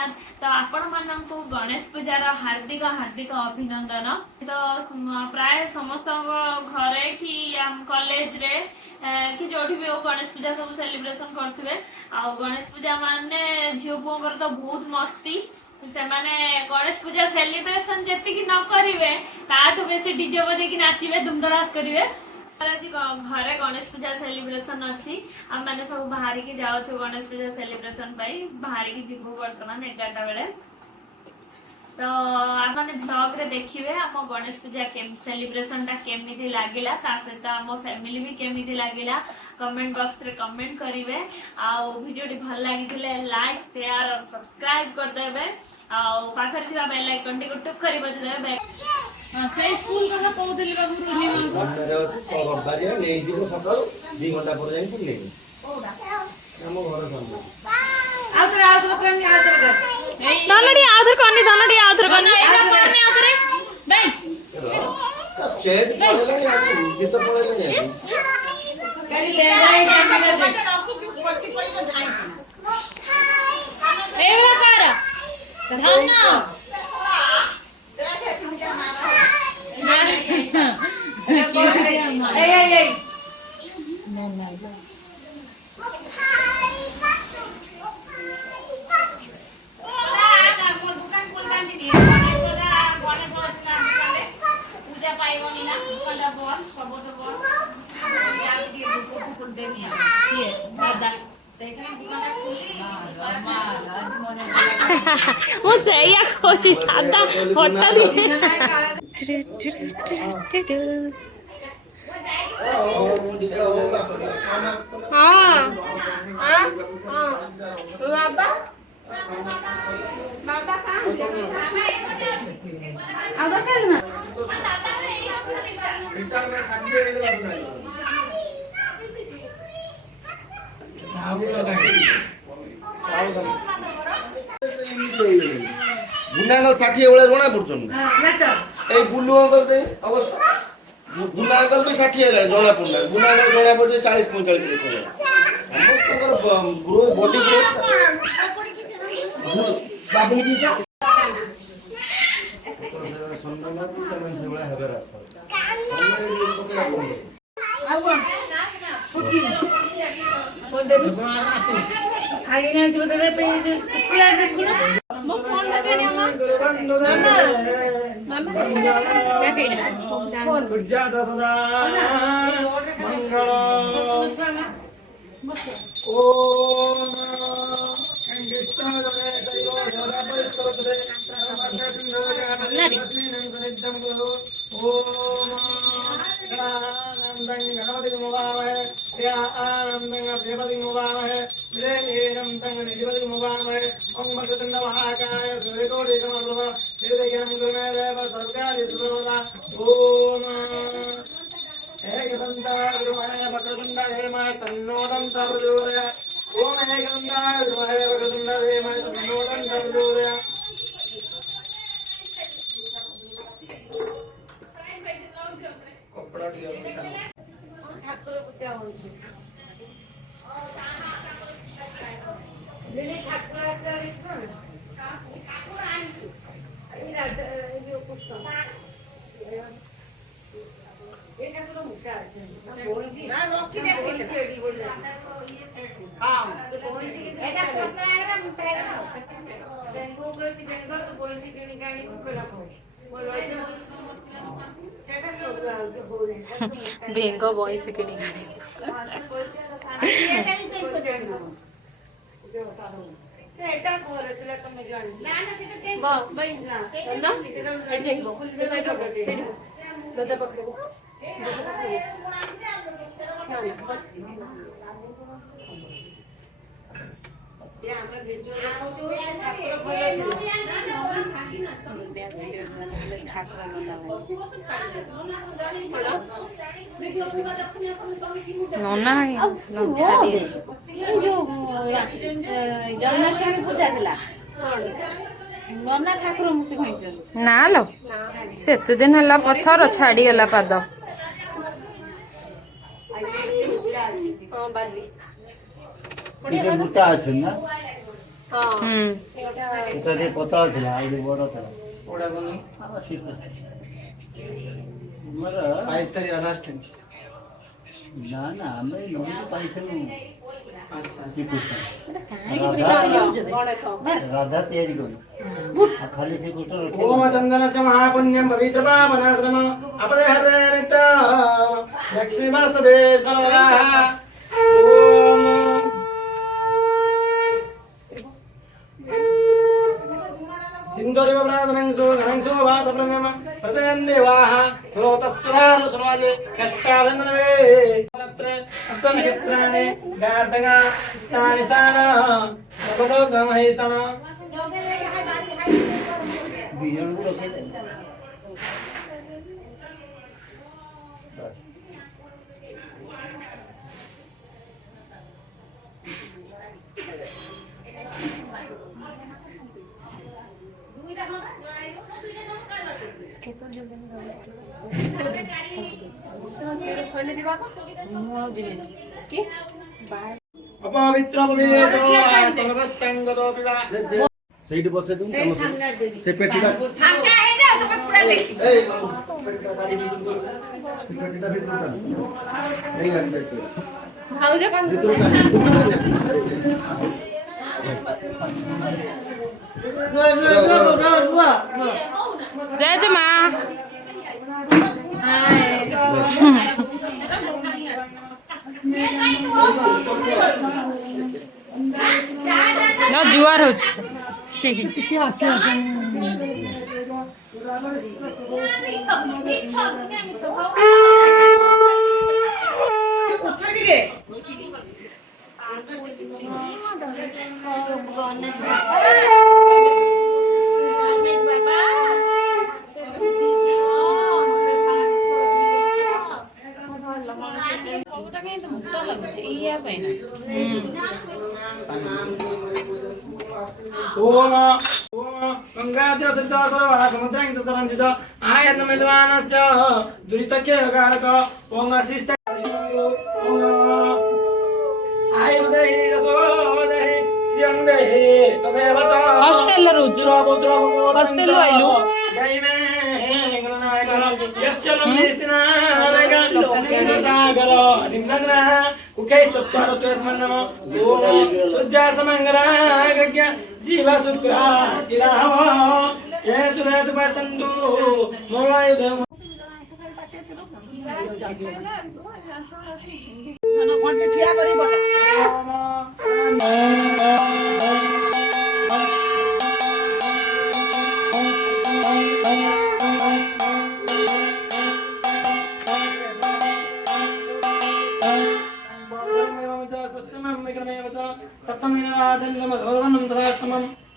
जगन्नाथ। तो आपण मानक गणेश पूजार हार्दिक हार्दिक अभिनंदन। तो प्राय समस्त घरे कि कॉलेज रे कि जो भी गणेश पूजा सब सेलिब्रेशन करथिबे। आ गणेश पूजा माने झियो पुओर तो बहुत मस्ती से माने गणेश पूजा सेलिब्रेशन जेति कि न करिवे ताठु बेसी डीजे बजे कि नाचिबे धूमधड़ास करिवे। आज घरे गणेश पूजा सेलिब्रेशन अच्छी आम मैंने सब बाहर की जाऊँ गणेश पूजा सेलिब्रेशन बाहर की जीवु बर्तमान 11टा बेले। तो आपने ब्लॉग रे देखिए आम गणेश पूजा सेलिब्रेशन टा केमिति लागिला ता सहित आम फैमिली भी केमिति लागिला कमेंट बॉक्स रे कमेंट करिवे। आ वीडियो टी भल लागिथिले लाइक शेयर और सब्सक्राइब कर देबे। आ पाखर थिबा बेल आइकन टी को टुक करि बजे देबे। से स्कूल कथा कहउथिले बाबू रोनी मा मेरे अछि सब बारिया ले जीवो सकाळ 2 घंटा पर जाई पुले ओडा हम घर संग आउतर कन्नी आउतर कर नलडी आउतर कन्नी धनडी आउतर कन्नी एका कन्नी आउतर बाई स्केच पळेलनी आमी भीतर पळेलनी आमी करी ले जाई कैमरा से रखी छु पसी पळिबो धाई एवा कर धन गुनागल 60 एवढे रोणा पडछन ए बुलुआगल दे अवस्था गुनागल भी 60 हेला जोणा पडला गुनागल जोणा पडे 40 45 समस्त ग्रो बॉडी ग्रोथ बाबुनी की संगना की समय सेवळा हेबे रास्ता आवन सुकी आईने जो दे पे पिला देखो ना मो फोन लगे ने मामा क्या कहिना फोन गुज्जा सदा मंगल ओम गंगेशाय दैव धरा परिस्तोत्रे ओम आनंदं गणपति मुवामहे या आनंदं देवति मुवामहे विरेणं तं देवति मुवामहे ओम भगवतं महाकाय सूर्यकोटि समप्रभ निर्विघ्नं कुरु मे देव सर्वकार्य सर्वदा ओम एकदन्ता गुरुमहे भगवतं हेम तन्नो दन्ता प्रचोदयात् ओम एकदन्ता गुरुमहे भगवतं हेम तन्नो दन्ता प्रचोदयात् ठाकुर पूजा होउछ लेले ठाकुर आचार्य कोन ठाकुर आइछु आई राजा यो पुस्तक ए ठाकुर मुका बोलजी ना रखी देखिले सेडी बोल हां एटा पता है ना मुका बेंगो प्रति बेंगो तो बोलजी केनी गाड़ी को रखो बेंगो वॉइस के लिए एटा कोरे तुला कमी जानी ना ना सेटा बा बाई ना ना एटे हो सेटा पकड़ सेडी दादा पकड़ो से हमरा भेजो ठाकुर नना जो जन्माष्टमी पूजा थिला नना ठाकुर मूर्ति भाई ना लो सेते दिन हला पत्थर छाड़ी गला पाद मोटा अछि ना এটা দিয়ে পতলা ছিল আইডি বড় ছিল ওটা কোন আবার শীত মানে 5 তারিখ লাস্ট না না আমি নবী পাইছিলাম আচ্ছা শ্রীকৃষ্ণ রাধা তৈরি করি খালি শ্রীকৃষ্ণ ওম চন্দন চ মহাপুণ্যম পবিত্র পাবনাশ্রম আপদে হরে নিত্য লক্ষ্মী বাসুদে সর্বদা ওম सिंदूरी बब्रादनंसो घनंसो भात प्रनम प्रदयन देवाः रोतस्सुरार सुराजे कष्टाभिनवे पत्र अस्तनक्षत्राणि गार्धगा स्थानि साना सबलो गमहेसन बियन लोके ସେଇଠି ବସେଇ ଦଉଁ ସେ ପେଟିଟା ଫାଙ୍କା ହେଇଯାଉ ତମେ ପୁରା ଲେଖି ଏଇ ପେଟିଟା ଗାଡି ଭିତରକୁ ପେଟିଟା ଭିତରକୁ ନେଇ ଆସ ପେଟି ଭାଉଜ କାମ ଜୟ ମା जुआर हो हॉस्टेल हॉस्टेल आइलु जीवा शुक्रा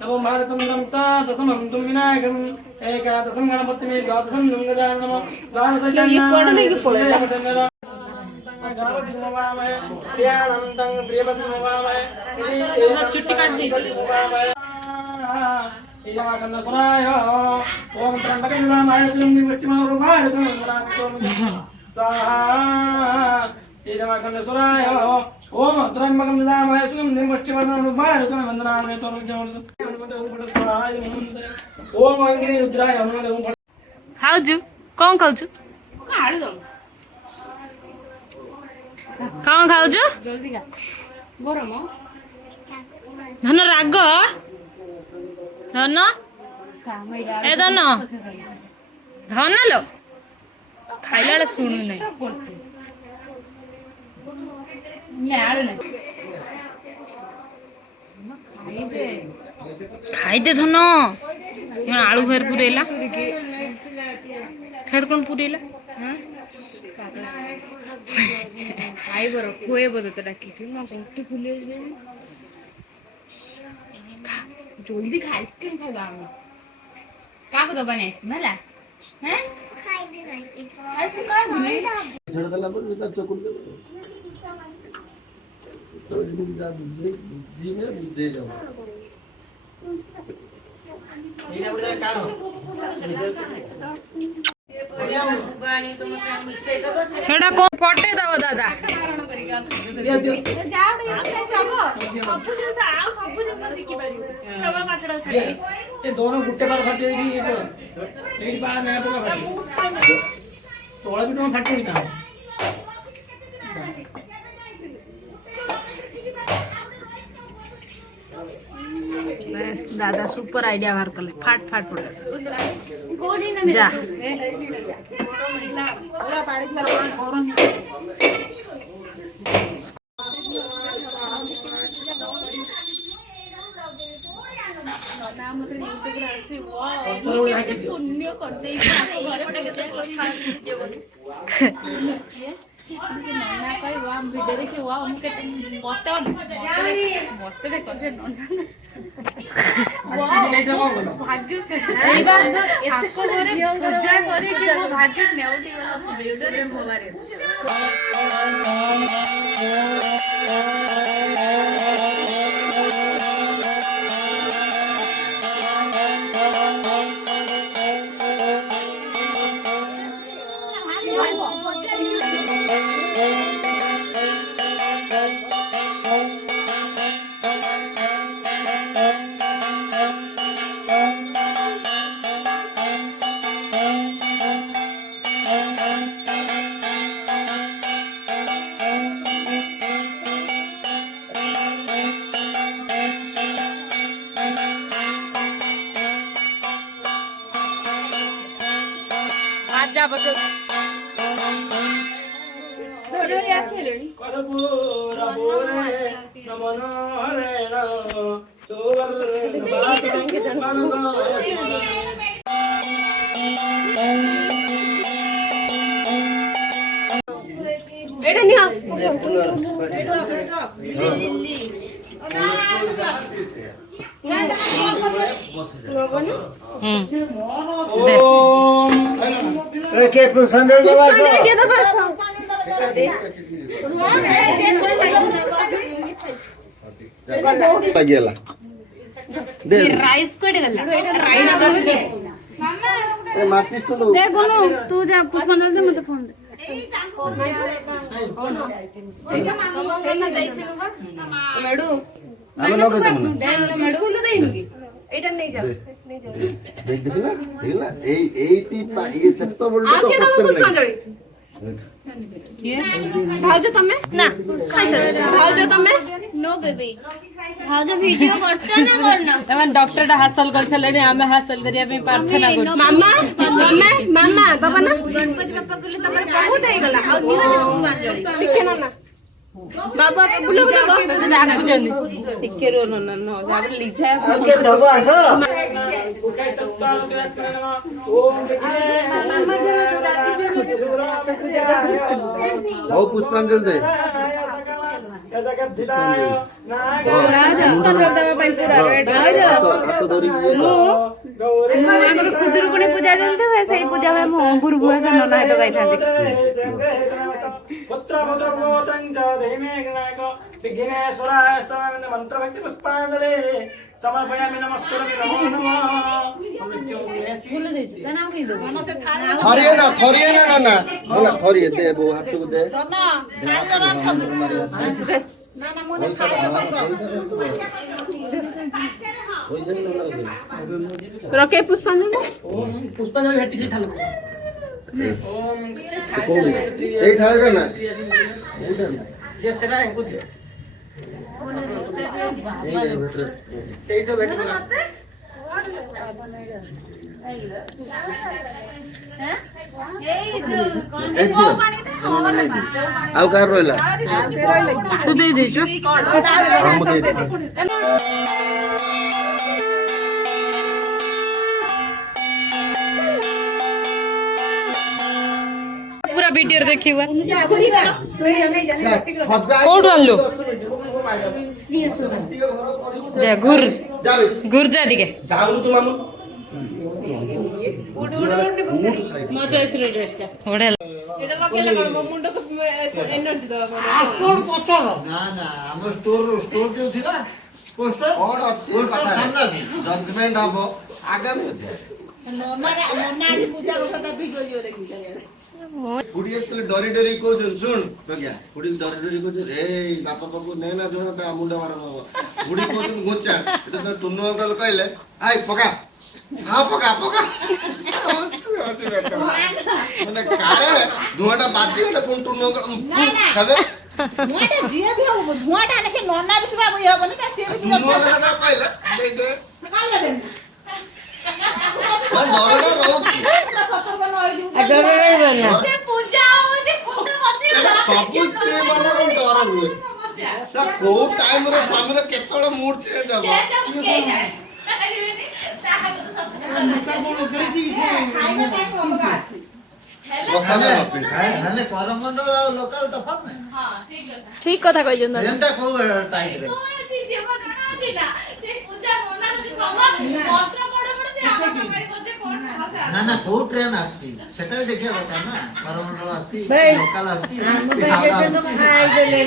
नमो भारतंद्रम च दशमं तुम विनायकम एकादशं गणपतिमे द्वादशं गंगानम छुट्टी काट दी ओम त्र्यंबकं नामाय सुगंधिं पुष्टिमरूपाय स्वाहा ओम त्र्यंबकं नामाय सुगंधिं पुष्टिमरूपाय वंदनामि ओम अग्नि रुद्राय खाऊजु कौन खाऊजु कौन खाऊजु जल्दी खा गरम धन राग धन ए धन धन लो खाइला बेले सुनु नहीं खाइदे धन आलू फेर पुरेला फेर कौन पुरेला खाइबर खुएब तो डाकी फुले जल्दी खा आइसक्रीम खाइबा हम काको दबा नै आइसक्रीम हला हैं खाइबे आइसक्रीम का भुले छोड़ दला पर तो चोकुल तो जी में दे जाओ एना बड़ा कारो हेडा को फटे दव दादा दोनों गुट्टे बार फटे बार नया पोका तोड़ा भी तुम फटे नहीं कहा दादा सुपर आइडिया बाहर कले फाट फाट पड़े जा पुण्य करते नना कह भिडियो देखिए मटन मटन कर भाग्य पूजा भाग्य राइस को तू जा पुष्पांजलि दे मते फोन दे मेडू मेडू को देइनु की एटा नहीं जा देख देखला देखला एटी ये सब तो बोल तो पुष्पांजलि भाउज तमे ना भाउज तमे नो बेबी भाउज वीडियो करछ ना करना तमे डॉक्टर टा हासिल करथले हमें हासिल करिया पे प्रार्थना कर मामा मामा मामा बाबा ना गणपति बाप्पा कहले तमे बहुत हे गला और निहाल पुष्पांजलि ठीक ना ना बाबा बुलो बुलो डाकु जनी ठीक रो न न जाब लिखा के धबो आसो ओ पुष्पांजलि दे खुदुरुकुणी पूजा जानते से पूजा गुरु भूषण नना तो गाई था समर्पयामि नमस्कारमि नमो नमः थरिए ना ना ना थरिए दे वो हाथ को दे रखे पुष्पांजलि पुष्पांजलि भेटी से थालो ए ठाएगा ना ये सेना है कुछ सही तो बैठ गया आउ कार रोइला तू दे दे जो हम दे पूरा वीडियो देखी हुआ कोड आनलो दे घुर घुर जा दिके जाऊ तू मामू मो चॉइस रे ड्रेस का ओडे एटा लकेला कोन मुंड तो एनर्जी दवा पासपोर्ट पछर ना ना हम स्टोर के थिला पोस्टर कोड अछि कथा जजमेंट हबो आगामी अध्याय नॉर्मल नॉर्मल आज पूजा करता वीडियो देखि बुढ़ी एक्चुअली डरी डरी कहते सुन प्रज्ञा बुढ़ी डरी डरी कहते ए बापा पापा ने ना जोटा मुंडा मार बुढ़ी कहते गोचा तो टुन्नु अंकल कहले आय पका हां पका पका माने काले धुआटा बाजी गले फोन टुन्नु अंकल खाबे धुआटा जिए भी हो धुआटा ने से नन्ना भी सुबा हो बने ता से भी टुन्नु अंकल कहले दे दे काले दे मैं डरना रोकी सतर्क न होई से पूजा होती फोटो बसी सेटा सब स्त्री माने को डर हुए ना को टाइम रे स्वामी रे केतळे मूड चेंज हबो प्रसाद बापे हने करमंडल लोकल तफात नहीं हां ठीक है ठीक कथा कहि जन एंटा को टाइम रे कोन चीज को जाना दिना से पूजा होना जदी समान मंत्र पड़े पड़े से आमा कमाई बोते कोन भाषा ना ना को ट्रेन आती सेटा देखिया दरकार ना करमंडल आती लोकल आती हम पैसे तो खाई देले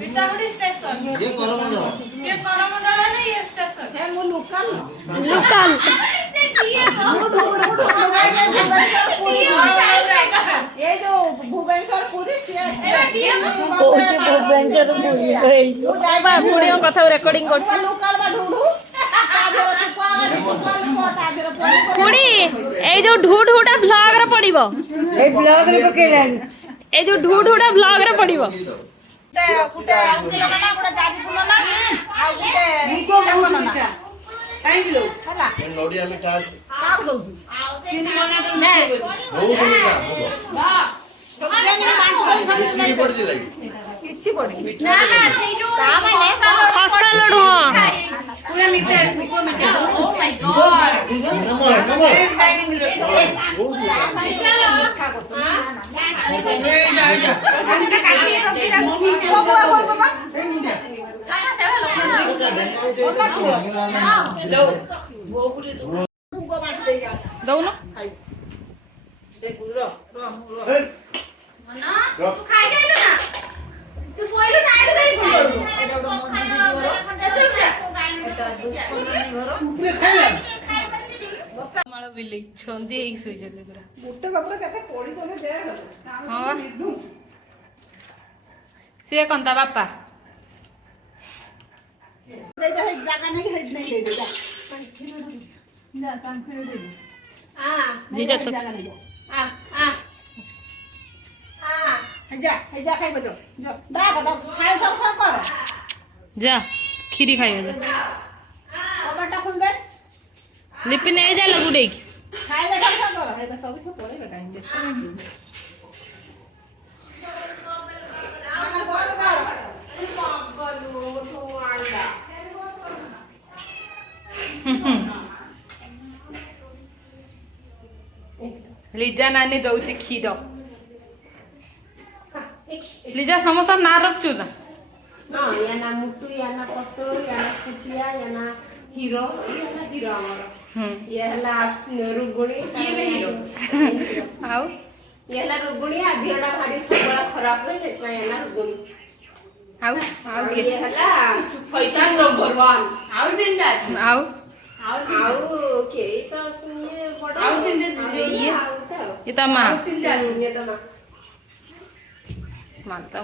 बिटागुड़ी स्टेशन ये करमंडल ये करमंडल है ना ये स्टेशन है मो लोकल लोकल ये जो भुवनेश्वर पुरी से कोचे भुवनेश्वर पुरी बाबा वीडियो कथा रेकॉर्डिंग करछ लोकल बा ढूढू ताजर सुपा ताजर खुड़ी ए जो ढूढूटा ब्लॉग रे पडिबो ए ब्लॉग रे पकेलानी ए जो ढूढूटा ब्लॉग रे पडिबो गुटे अंकुल ना गुटे जाजी पुलो ना आ गुटे निको ना काई किलो हला नोडिया मिठा आप दो चीनी मना दो ने बहुत मिठा वाह सब जानी बांट दो मिश्री पड़ जी लगी किछि पड़ी ना ना से जो ता माने फसल ढो पूरा मीठा निको मीठा oh my God Namo Namo दउनो मना तू खाई गइल ना तू सोइलो ना आइलो गई फोन माळ बिली छंदी एक सुई जले पूरा गुटे बाबरे कते कोड़ी तोने दे हां से कोनता बापा दे दे जगह नहीं हेड नहीं दे दे जा कान फिर दे जीजा तो जा खाई बजो जो दा दा खाए ठक कर जा खीरी खाइयो जा टमाटर खुल दे लिपि नहीं जा लगुडे खाए ठक कर है सब सब पड़े बेटा देखते नहीं खाना बंद कर पागलो तो आंडा लीजा नानी दउची खीर लीजा समोसा ना रखछु ना याना मुट्टू याना पत्तो याना कुटिया याना हीरो याना हीरो हमर ये हला रुगुणी ये भी हीरो आउ ये हला रुगुणी आधियोटा भारी सबला खराब होय सेतना याना रुगुणी आउ आउ ये हला शैतान नंबर 1 आउट दिन जा आउ आउ के तो सुनिए बड़ा आउट दिन ये तो मां ये तो मां माता